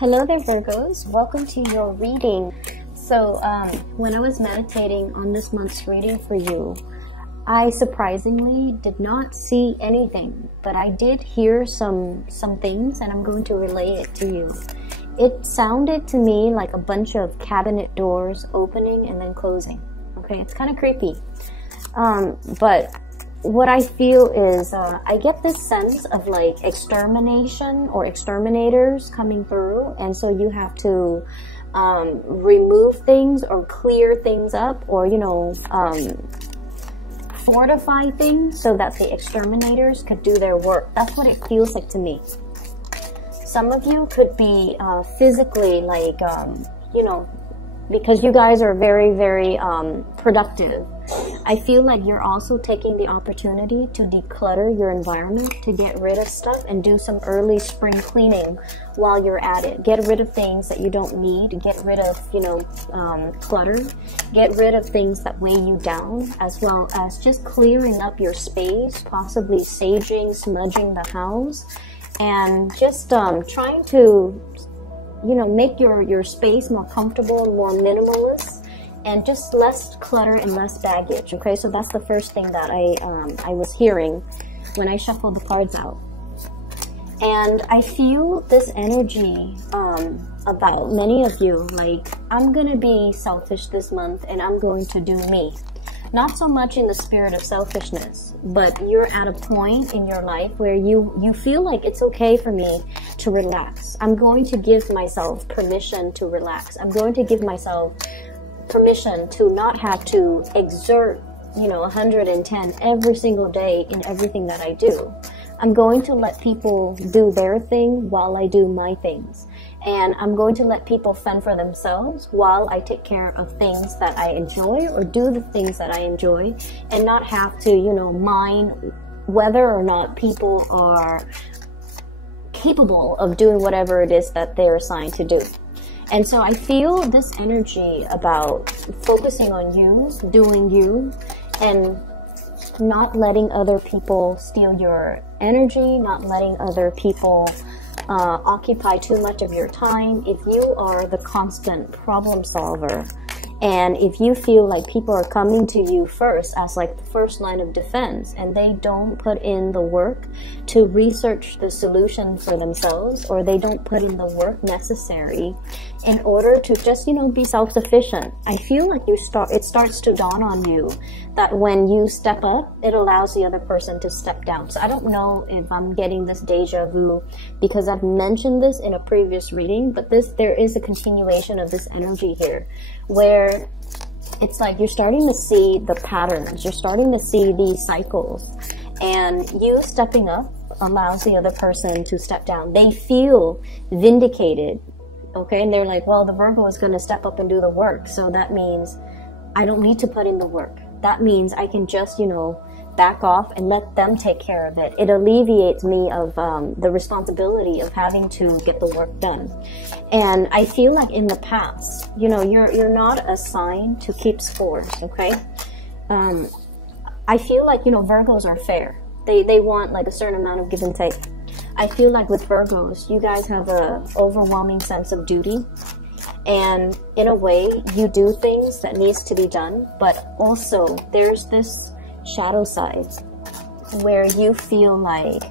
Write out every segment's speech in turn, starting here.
Hello there, Virgos. Welcome to your reading. So when I was meditating on this month's reading for you, I surprisingly did not see anything, but I did hear some things, and I'm going to relay it to you. It sounded to me like a bunch of cabinet doors opening and then closing. Okay, it's kind of creepy. But what I feel is I get this sense of like extermination or exterminators coming through, and so you have to remove things or clear things up, or fortify things so that the exterminators could do their work. That's what it feels like to me. Some of you could be physically like because you guys are very, very productive. I feel like you're also taking the opportunity to declutter your environment, to get rid of stuff and do some early spring cleaning while you're at it. Get rid of things that you don't need. Get rid of, clutter. Get rid of things that weigh you down, as well as just clearing up your space, possibly saging, smudging the house, and just trying to make your space more comfortable and more minimalist, and just less clutter and less baggage. Okay, so that's the first thing that I was hearing when I shuffled the cards out. And I feel this energy about many of you, like, I'm gonna be selfish this month and I'm going to do me. Not so much in the spirit of selfishness, but you're at a point in your life where you feel like it's okay for me to relax. I'm going to give myself permission to relax. I'm going to give myself permission to not have to exert 110 every single day in everything that I do. I'm going to let people do their thing while I do my things. And I'm going to let people fend for themselves while I take care of things that I enjoy, or do the things that I enjoy, and not have to, mind whether or not people are capable of doing whatever it is that they're assigned to do. And so I feel this energy about focusing on you, doing you, and not letting other people steal your energy, not letting other people occupy too much of your time. If you are the constant problem solver, and if you feel like people are coming to you first as like the first line of defense, and they don't put in the work to research the solution for themselves, or they don't put in the work necessary in order to just, be self-sufficient, I feel like it starts to dawn on you that when you step up, it allows the other person to step down. So I don't know if I'm getting this deja vu because I've mentioned this in a previous reading, but there is a continuation of this energy here, where it's like you're starting to see the patterns, you're starting to see these cycles, and you stepping up allows the other person to step down. They feel vindicated, okay? And they're like, well, the Virgo is going to step up and do the work, so that means I don't need to put in the work. That means I can just, back off and let them take care of it. It alleviates me of the responsibility of having to get the work done. And I feel like in the past, you're not assigned to keep scores, okay? I feel like, Virgos are fair. They want like a certain amount of give and take. I feel like with Virgos, you guys have a overwhelming sense of duty. And in a way, you do things that needs to be done, but also there's this shadow side where you feel like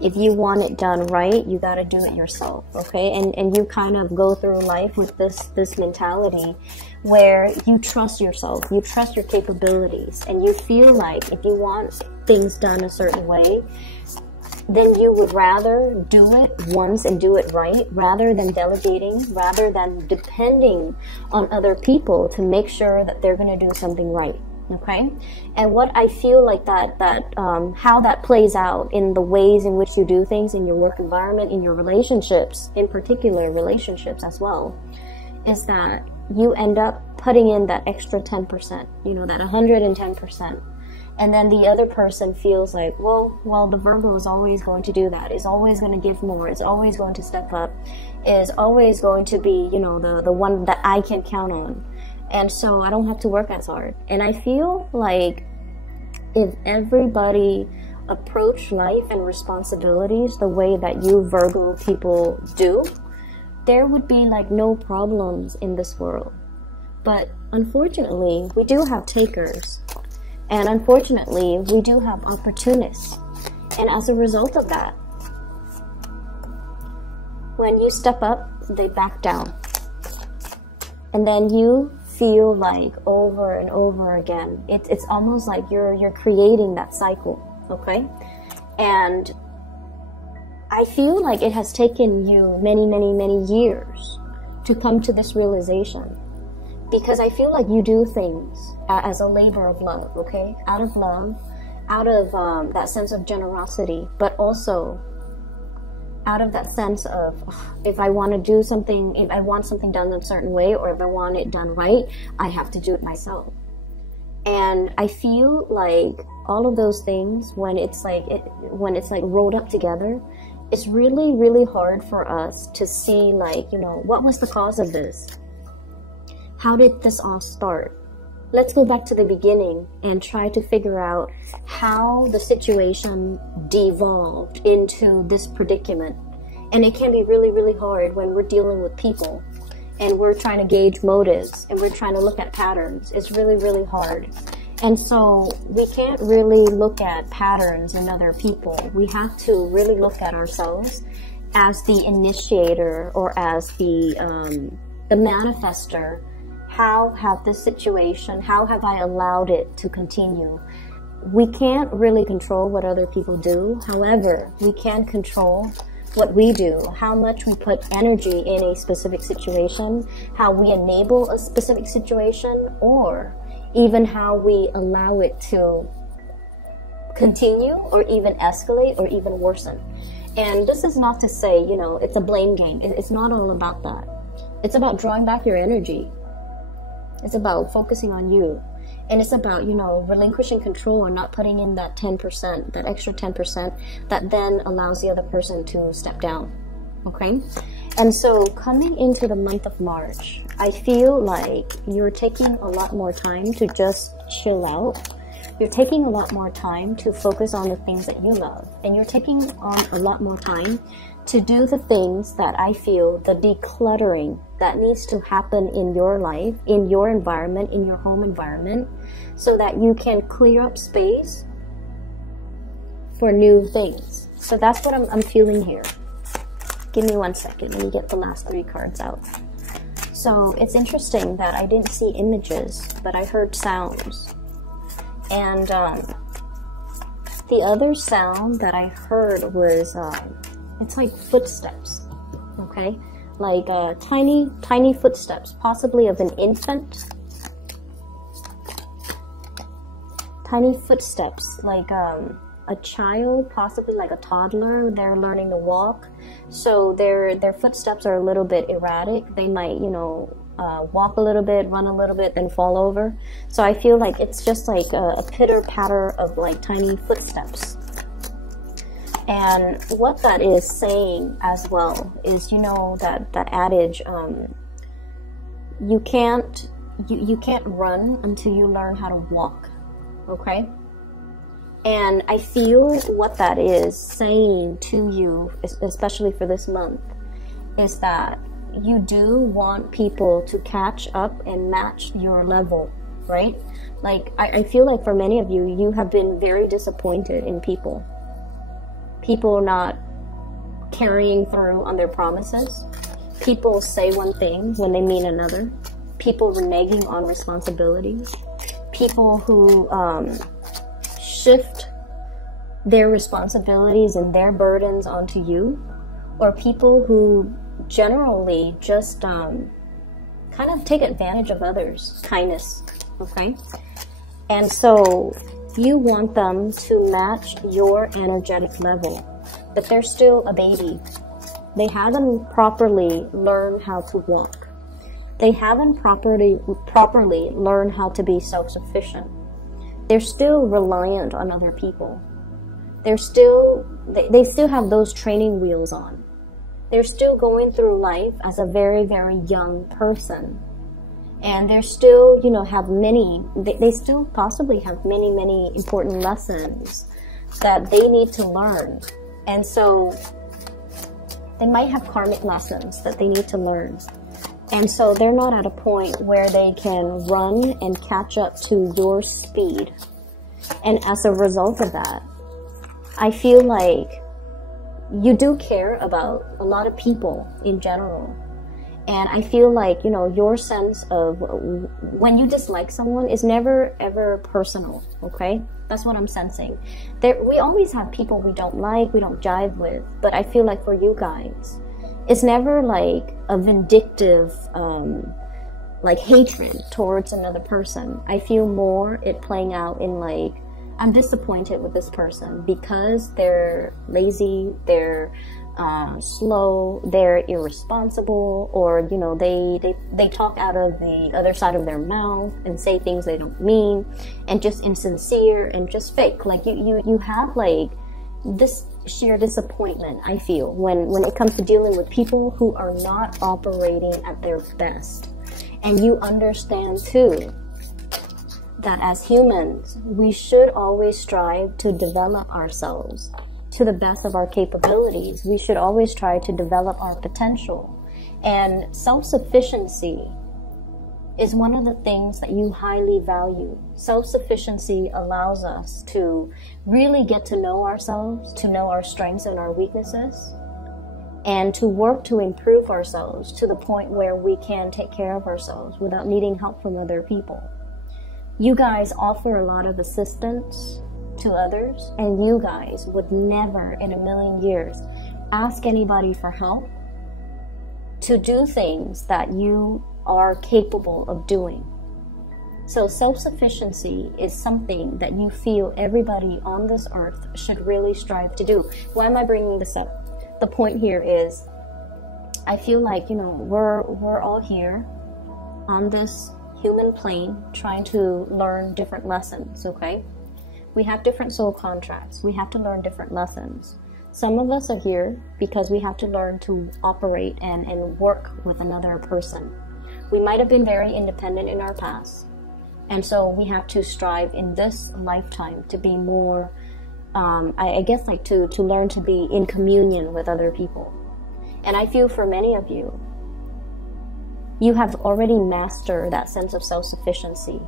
if you want it done right, you got to do it yourself, okay? And you kind of go through life with this mentality where you trust yourself, you trust your capabilities, and you feel like if you want things done a certain way, then you would rather do it once and do it right, rather than delegating, rather than depending on other people to make sure that they're going to do something right. Okay, and what I feel like how that plays out in the ways in which you do things in your work environment, in your relationships, in particular relationships as well, is that you end up putting in that extra 10%, that 110%. And then the other person feels like, well, the Virgo is always going to do that, is always going to give more, is always going to step up, is always going to be, the one that I can count on. And so I don't have to work as hard. And I feel like if everybody approached life and responsibilities the way that you Virgo people do, there would be like no problems in this world. But unfortunately, we do have takers. And unfortunately, we do have opportunists. And as a result of that, when you step up, they back down. And then you feel like over and over again, it's almost like you're creating that cycle, okay? And I feel like it has taken you many years to come to this realization, because I feel like you do things as a labor of love, okay? Out of love, out of that sense of generosity, but also out of that sense of, if I want to do something, if I want something done a certain way, or if I want it done right, I have to do it myself. And I feel like all of those things, when it's like rolled up together, it's really hard for us to see, like, you know, what was the cause of this? How did this all start? Let's go back to the beginning and try to figure out how the situation devolved into this predicament. And it can be really hard when we're dealing with people and we're trying to gauge motives and we're trying to look at patterns. It's really hard. And so we can't really look at patterns in other people. We have to really look at ourselves as the initiator or as the manifester. How have this situation, how have I allowed it to continue? We can't really control what other people do. However, we can control what we do, how much we put energy in a specific situation, how we enable a specific situation, or even how we allow it to continue or even escalate or even worsen. And this is not to say, you know, it's a blame game. It's not all about that. It's about drawing back your energy. It's about focusing on you. And it's about, you know, relinquishing control and not putting in that 10%, that extra 10% that then allows the other person to step down. Okay? And so coming into the month of March, I feel like you're taking a lot more time to just chill out. You're taking a lot more time to focus on the things that you love. And you're taking on a lot more time to do the things that I feel, the decluttering that needs to happen in your life, in your environment, in your home environment, so that you can clear up space for new things. So that's what I'm feeling here. Give me 1 second. Let me get the last 3 cards out. So it's interesting that I didn't see images, but I heard sounds. And the other sound that I heard was, it's like footsteps, okay? Like tiny footsteps, possibly of an infant. Tiny footsteps, like a child, possibly like a toddler. They're learning to walk, so their footsteps are a little bit erratic. They might, you know, walk a little bit, run a little bit, then fall over. So I feel like it's just like a pitter-patter of like tiny footsteps. And what that is saying as well is, you know, that adage, you can't run until you learn how to walk, okay? And I feel what that is saying to you, especially for this month, is that you do want people to catch up and match your level, right? Like, I feel like for many of you, you have been very disappointed in people. People not carrying through on their promises. People say one thing when they mean another. People reneging on responsibilities. People who shift their responsibilities and their burdens onto you. Or people who generally just kind of take advantage of others. Kindness, okay? And so you want them to match your energetic level, but they're still a baby. They haven't properly learned how to walk. They haven't properly learned how to be self-sufficient. They're still reliant on other people. They still have those training wheels on. They're still going through life as a very young person. And they're still, you know, they still possibly have many important lessons that they need to learn. And so They might have karmic lessons that they need to learn. And so they're not at a point where they can run and catch up to your speed. And as a result of that, I feel like you do care about a lot of people in general. And I feel like, you know, your sense of when you dislike someone is never ever personal, okay? That's what I'm sensing. We always have people we don't like, we don't jive with, but I feel like for you guys, it's never like a vindictive, like hatred towards another person. I feel more it playing out in like, I'm disappointed with this person because they're lazy, they're slow, they're irresponsible, or you know, they talk out of the other side of their mouth and say things they don't mean, and just insincere and just fake. Like you have like this sheer disappointment, I feel, when it comes to dealing with people who are not operating at their best. And you understand too that as humans, we should always strive to develop ourselves to the best of our capabilities. We should always try to develop our potential. And self-sufficiency is one of the things that you highly value. Self-sufficiency allows us to really get to know ourselves, to know our strengths and our weaknesses, and to work to improve ourselves to the point where we can take care of ourselves without needing help from other people. You guys offer a lot of assistance to others, and you guys would never in a million years ask anybody for help to do things that you are capable of doing. So self-sufficiency is something that you feel everybody on this earth should really strive to do. Why am I bringing this up? The point here is, I feel like, you know, we're all here on this human plane trying to learn different lessons, okay? We have different soul contracts. We have to learn different lessons. Some of us are here because we have to learn to operate and work with another person. We might have been very independent in our past. And so we have to strive in this lifetime to be more, I guess, like to learn to be in communion with other people. And I feel for many of you, you have already mastered that sense of self-sufficiency,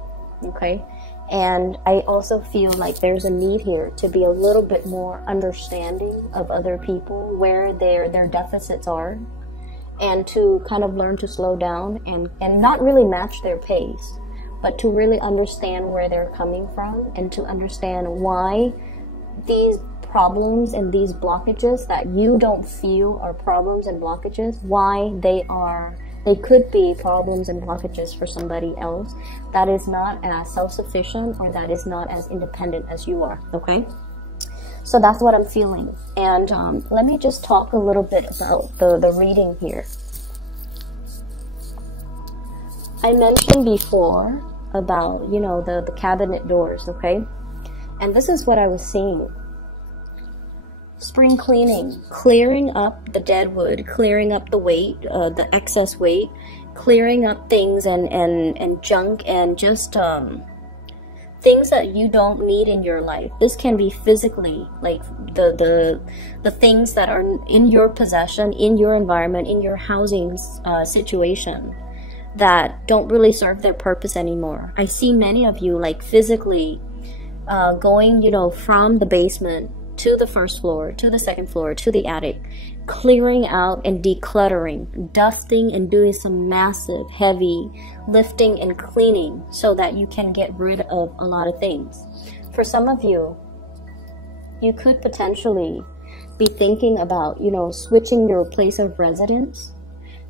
okay? And I also feel like there's a need here to be a little bit more understanding of other people, where their deficits are, and to kind of learn to slow down and not really match their pace, but to really understand where they're coming from and to understand why these problems and these blockages that you don't feel are problems and blockages, why they could be problems and blockages for somebody else that is not as self-sufficient or that is not as independent as you are, okay? So that's what I'm feeling. And let me just talk a little bit about the reading here. I mentioned before about, you know, the cabinet doors, okay? And this is what I was seeing. Spring cleaning, clearing up the dead wood, clearing up the weight, the excess weight, clearing up things and junk and just things that you don't need in your life. This can be physically, like the things that are in your possession, in your environment, in your housing situation that don't really serve their purpose anymore. I see many of you like physically going, you know, from the basement to the first floor, to the second floor, to the attic, clearing out and decluttering, dusting and doing some massive, heavy lifting and cleaning so that you can get rid of a lot of things. For some of you, you could potentially be thinking about, you know, switching your place of residence,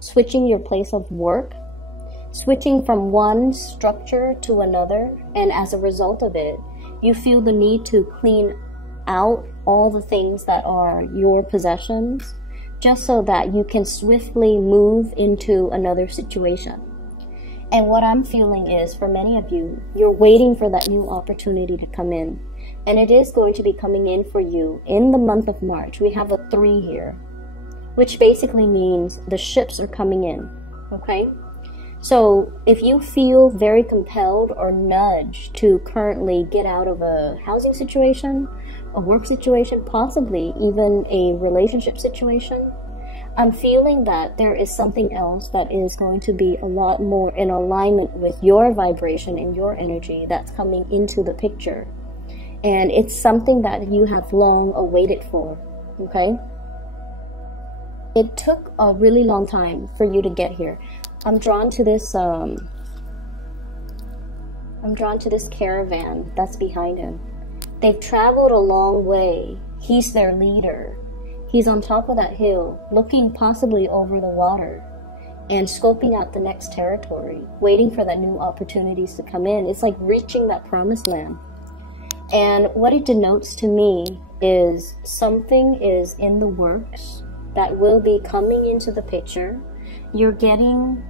switching your place of work, switching from one structure to another, and as a result of it, you feel the need to clean out all the things that are your possessions just so that you can swiftly move into another situation. And what I'm feeling is, for many of you, you're waiting for that new opportunity to come in. And it is going to be coming in for you in the month of March. We have a 3 here, which basically means the ships are coming in, okay? So if you feel very compelled or nudged to currently get out of a housing situation, a work situation, possibly even a relationship situation, I'm feeling that there is something else that is going to be a lot more in alignment with your vibration and your energy that's coming into the picture. And it's something that you have long awaited for, okay? It took a really long time for you to get here. I'm drawn to this caravan that's behind him. They've traveled a long way. He's their leader. He's on top of that hill, looking possibly over the water and scoping out the next territory, waiting for that new opportunities to come in. It's like reaching that promised land. And what it denotes to me is something is in the works that will be coming into the picture. You're getting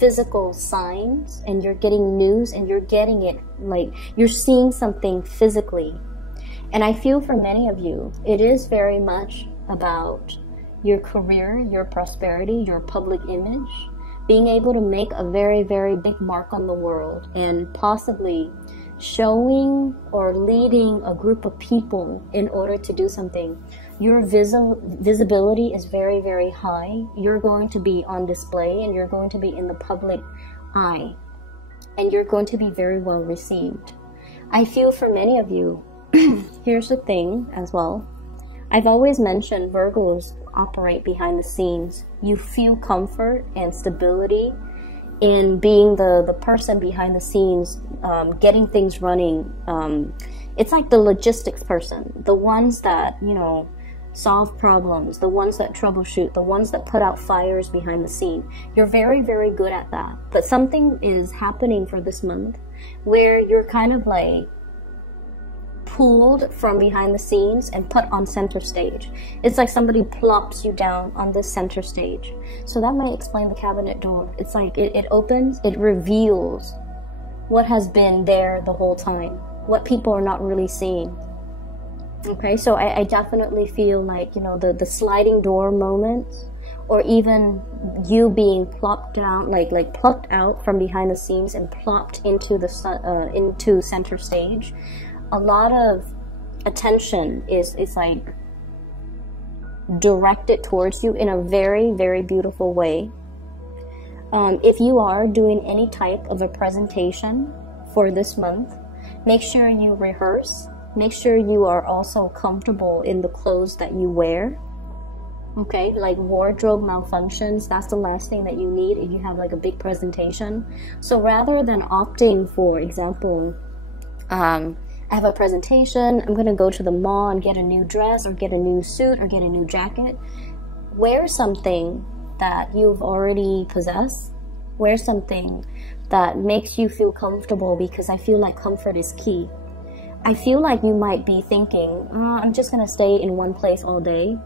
physical signs and you're getting news and you're getting it, like you're seeing something physically. And I feel for many of you, it is very much about your career, your prosperity, your public image, being able to make a very, very big mark on the world and possibly showing or leading a group of people in order to do something. Your visibility is very, very high. You're going to be on display and you're going to be in the public eye and you're going to be very well received. I feel for many of you, here's the thing as well. I've always mentioned Virgos operate behind the scenes. You feel comfort and stability in being the person behind the scenes, getting things running. It's like the logistics person, the ones that, you know, solve problems, the ones that troubleshoot, the ones that put out fires behind the scene. You're very, very good at that. But something is happening for this month where you're kind of like pulled from behind the scenes and put on center stage. It's like somebody plops you down on this center stage. So that might explain the cabinet door. It's like it opens, it reveals what has been there the whole time, what people are not really seeing. Okay, so I definitely feel like, you know, the sliding door moments, or even you being plopped down, like plucked out from behind the scenes and plopped into the into center stage. A lot of attention is like directed towards you in a very, very beautiful way. If you are doing any type of a presentation for this month, make sure you rehearse. Make sure you are also comfortable in the clothes that you wear. Okay, like wardrobe malfunctions, that's the last thing that you need if you have like a big presentation. So rather than opting, for example, I have a presentation, I'm going to go to the mall and get a new dress or get a new suit or get a new jacket. Wear something that you've already possessed. Wear something that makes you feel comfortable, because I feel like comfort is key. I feel like you might be thinking, I'm just going to stay in one place all day.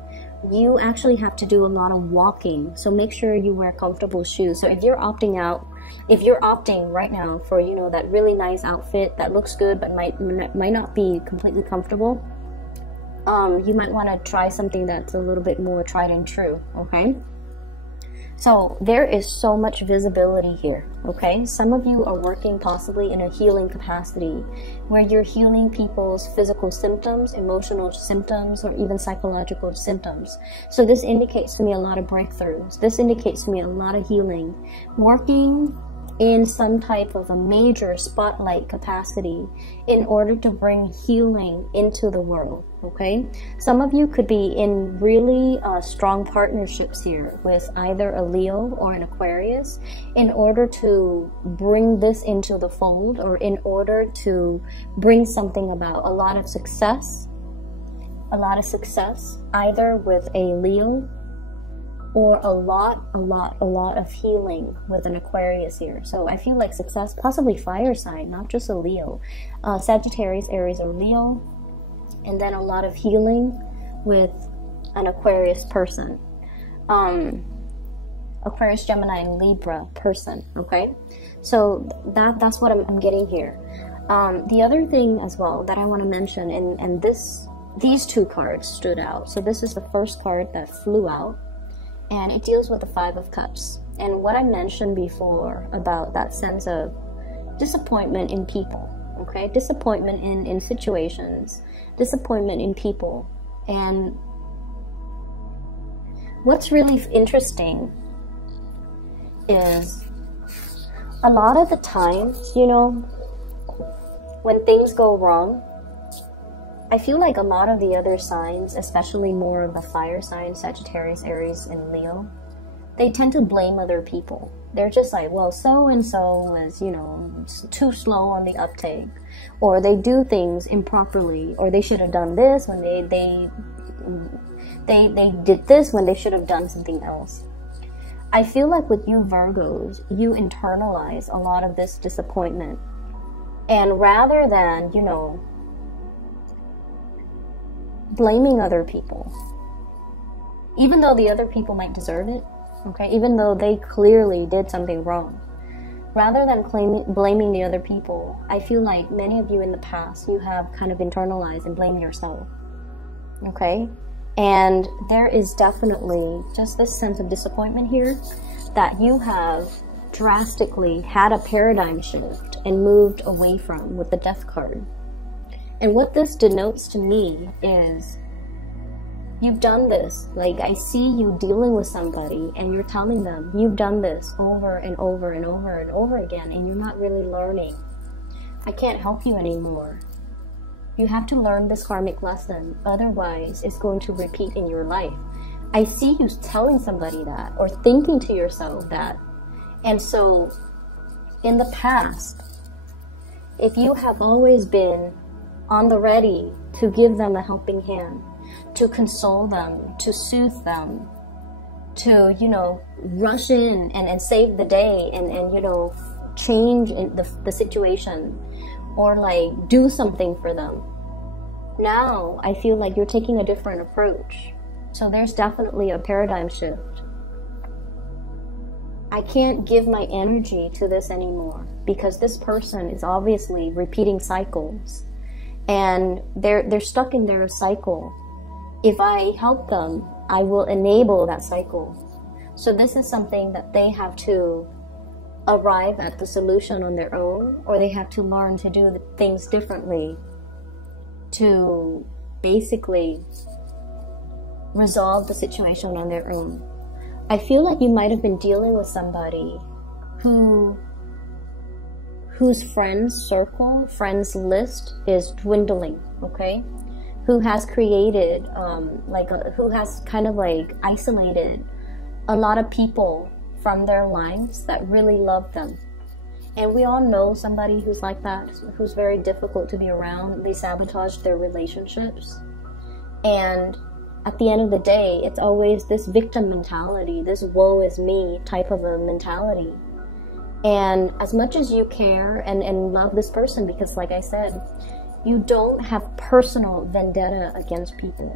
You actually have to do a lot of walking. So make sure you wear comfortable shoes. So if you're opting right now for, you know, that really nice outfit that looks good but might not be completely comfortable, you might want to try something that's a little bit more tried and true, okay? So there is so much visibility here, okay? Some of you are working possibly in a healing capacity where you're healing people's physical symptoms, emotional symptoms, or even psychological symptoms. So this indicates to me a lot of breakthroughs. This indicates to me a lot of healing. Working in some type of a major spotlight capacity in order to bring healing into the world, okay? Some of you could be in really strong partnerships here with either a Leo or an Aquarius in order to bring this into the fold, or in order to bring something about. A lot of success either with a Leo, or a lot of healing with an Aquarius here. So I feel like success, possibly fire sign, not just a Leo. Sagittarius, Aries, or Leo. And then a lot of healing with an Aquarius person. Aquarius, Gemini, and Libra person, okay? So that's what I'm getting here. The other thing as well that I want to mention, and these two cards stood out. So this is the first card that flew out, and it deals with the Five of Cups. And what I mentioned before about that sense of disappointment in people, okay? Disappointment in situations, disappointment in people. And what's really interesting is a lot of the times, you know, when things go wrong, I feel like a lot of the other signs, especially more of the fire signs, Sagittarius, Aries, and Leo, they tend to blame other people. They're just like, well, so-and-so is, you know, too slow on the uptake, or they do things improperly, or they should have done this when they did this when they should have done something else. I feel like with you Virgos, you internalize a lot of this disappointment. And rather than, you know, blaming other people, even though the other people might deserve it, okay, even though they clearly did something wrong, rather than blaming the other people, I feel like many of you in the past, you have kind of internalized and blamed yourself, okay? And there is definitely just this sense of disappointment here that you have drastically had a paradigm shift and moved away from with the Death card. And what this denotes to me is you've done this. Like, I see you dealing with somebody and you're telling them you've done this over and over and over and over again, and you're not really learning. I can't help you anymore. You have to learn this karmic lesson, otherwise it's going to repeat in your life. I see you telling somebody that, or thinking to yourself that. And so, in the past, if you have always been on the ready to give them a helping hand, to console them, to soothe them, to, you know, rush in and save the day and you know, change in the situation, or like do something for them. Now, I feel like you're taking a different approach. So there's definitely a paradigm shift. I can't give my energy to this anymore because this person is obviously repeating cycles and they're stuck in their cycle. If I help them, I will enable that cycle. So this is something that they have to arrive at the solution on their own, or they have to learn to do the things differently to basically resolve the situation on their own. I feel like you might have been dealing with somebody whose friends circle, friends list is dwindling, okay? Who has created, who has kind of like isolated a lot of people from their lives that really love them. And we all know somebody who's like that, who's very difficult to be around. They sabotage their relationships. And at the end of the day, it's always this victim mentality, this woe is me type of a mentality. And as much as you care and love this person, because like I said, you don't have personal vendetta against people.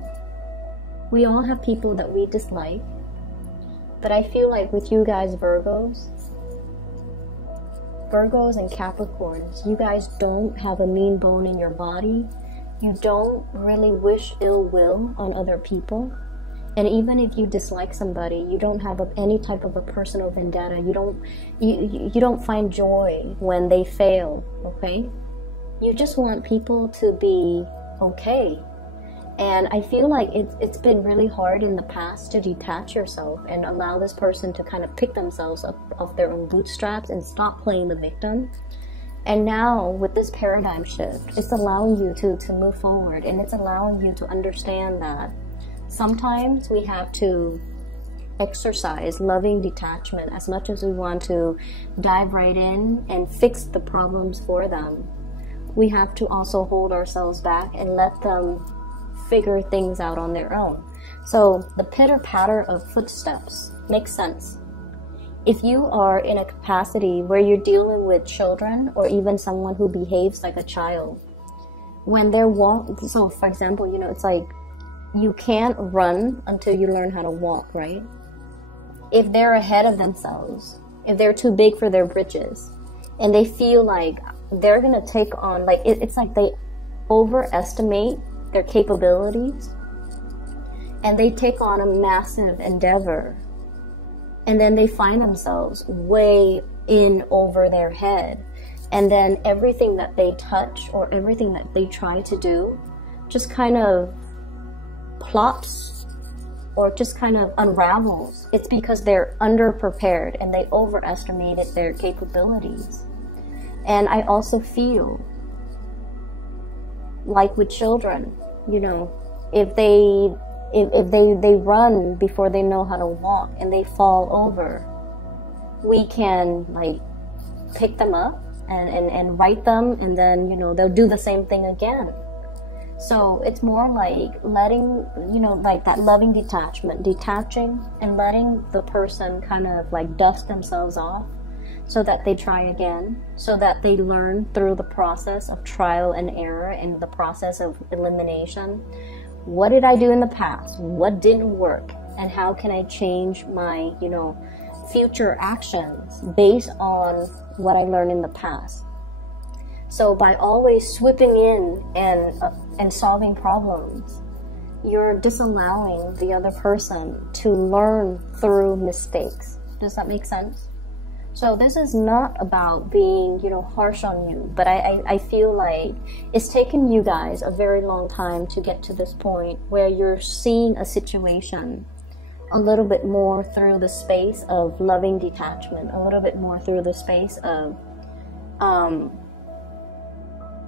We all have people that we dislike. But I feel like with you guys Virgos and Capricorns, you guys don't have a mean bone in your body. You don't really wish ill will on other people. And even if you dislike somebody, you don't have any type of a personal vendetta. You don't find joy when they fail, okay? You just want people to be okay. And I feel like it's been really hard in the past to detach yourself and allow this person to kind of pick themselves up off their own bootstraps and stop playing the victim. And now with this paradigm shift, it's allowing you to move forward, and it's allowing you to understand that sometimes we have to exercise loving detachment. As much as we want to dive right in and fix the problems for them, we have to also hold ourselves back and let them figure things out on their own. So the pitter-patter of footsteps makes sense. If you are in a capacity where you're dealing with children or even someone who behaves like a child, when they're so for example, you know, it's like you can't run until you learn how to walk, right? If they're ahead of themselves, if they're too big for their britches, and they feel like they're gonna take on, like it's like they overestimate their capabilities and they take on a massive endeavor, and then they find themselves way in over their head, and then everything that they touch or everything that they try to do just kind of plops or just kind of unravels, it's because they're underprepared and they overestimated their capabilities. And I also feel like with children, you know, if they run before they know how to walk and they fall over, we can like pick them up and right them, and then, you know, they'll do the same thing again. So it's more like letting, you know, like that loving detachment, detaching and letting the person kind of like dust themselves off so that they try again, so that they learn through the process of trial and error and the process of elimination. What did I do in the past? What didn't work? And how can I change my, you know, future actions based on what I learned in the past? So by always swooping in and solving problems, you're disallowing the other person to learn through mistakes. Does that make sense? So this is not about being, you know, harsh on you, but I feel like it's taken you guys a very long time to get to this point where you're seeing a situation a little bit more through the space of loving detachment, a little bit more through the space of,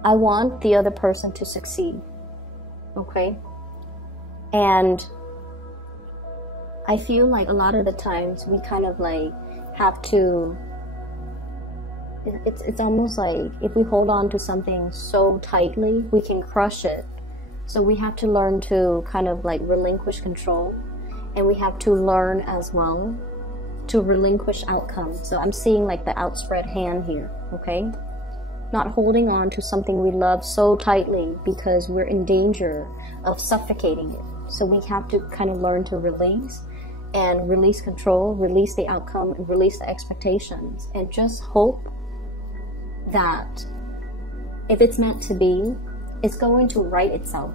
I want the other person to succeed, okay? And I feel like a lot of the times we kind of like have to, it's almost like if we hold on to something so tightly, we can crush it. So we have to learn to kind of like relinquish control, and we have to learn as well to relinquish outcomes. So I'm seeing like the outspread hand here, okay? Not holding on to something we love so tightly because we're in danger of suffocating it. So we have to kind of learn to release and release control, release the outcome, and release the expectations, and just hope that if it's meant to be, it's going to right itself,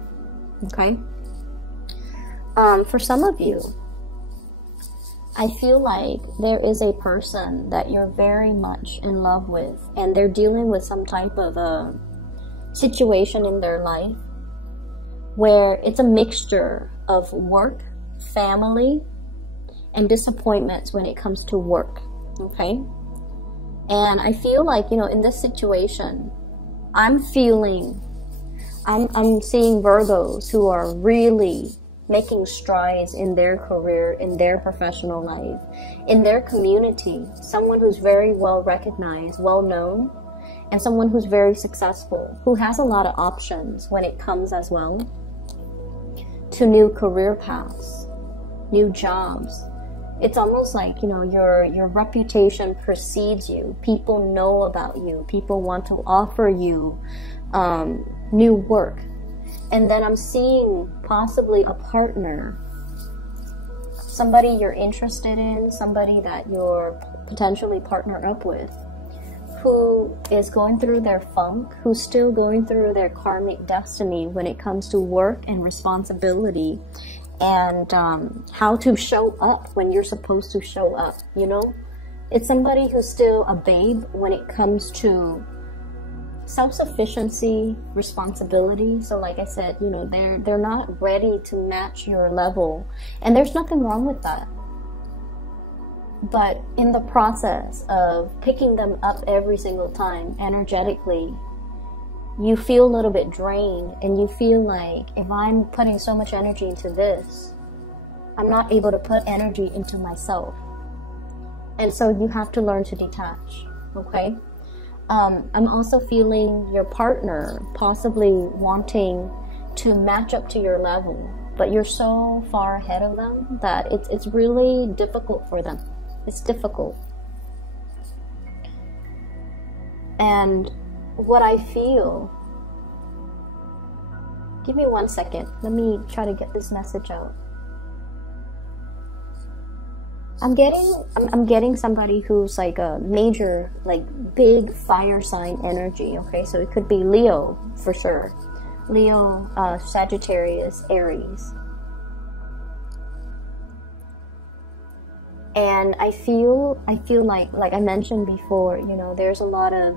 okay? For some of you, I feel like there is a person that you're very much in love with, and they're dealing with some type of a situation in their life where it's a mixture of work, family, and disappointments when it comes to work, okay? And I feel like, you know, in this situation, I'm seeing Virgos who are really making strides in their career, in their professional life, in their community. Someone who's very well recognized, well known, and someone who's very successful, who has a lot of options when it comes as well to new career paths, new jobs. It's almost like, you know, your reputation precedes you. People know about you. People want to offer you new work. And then I'm seeing possibly a partner, somebody you're interested in, somebody that you're potentially partner up with, who is going through their funk, who's still going through their karmic destiny when it comes to work and responsibility, and how to show up when you're supposed to show up, you know? It's somebody who's still a babe when it comes to self-sufficiency, responsibility. So like I said, you know, they're not ready to match your level, and there's nothing wrong with that. But in the process of picking them up every single time energetically, you feel a little bit drained, and you feel like, if I'm putting so much energy into this, I'm not able to put energy into myself. And so you have to learn to detach, okay? I'm also feeling your partner possibly wanting to match up to your level, but you're so far ahead of them that it's really difficult for them. It's difficult. And what I feel, give me 1 second, let me try to get this message out. I'm getting somebody who's like a major, like big fire sign energy, okay? So it could be Leo for sure. Leo, Sagittarius, Aries. And I feel like I mentioned before, you know, there's a lot of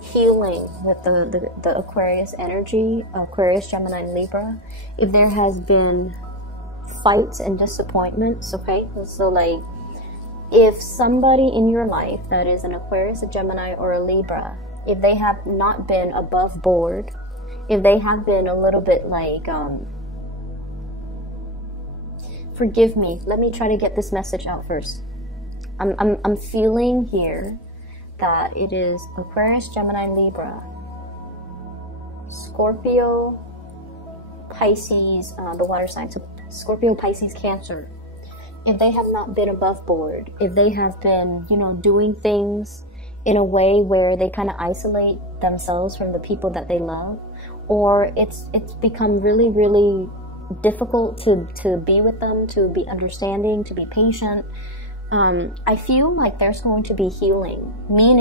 healing with the Aquarius energy, Aquarius, Gemini, and Libra. If there has been fights and disappointments, okay? So like, if somebody in your life that is an Aquarius, a Gemini, or a Libra, if they have not been above board, if they have been a little bit like, forgive me, let me try to get this message out first. I'm feeling here that it is Aquarius, Gemini, Libra, Scorpio, Pisces, the water signs, so Scorpio, Pisces, Cancer. If they have not been above board, if they have been, you know, doing things in a way where they kind of isolate themselves from the people that they love, or it's become really, really difficult to be with them, to be understanding, to be patient, I feel like there's going to be healing, meaning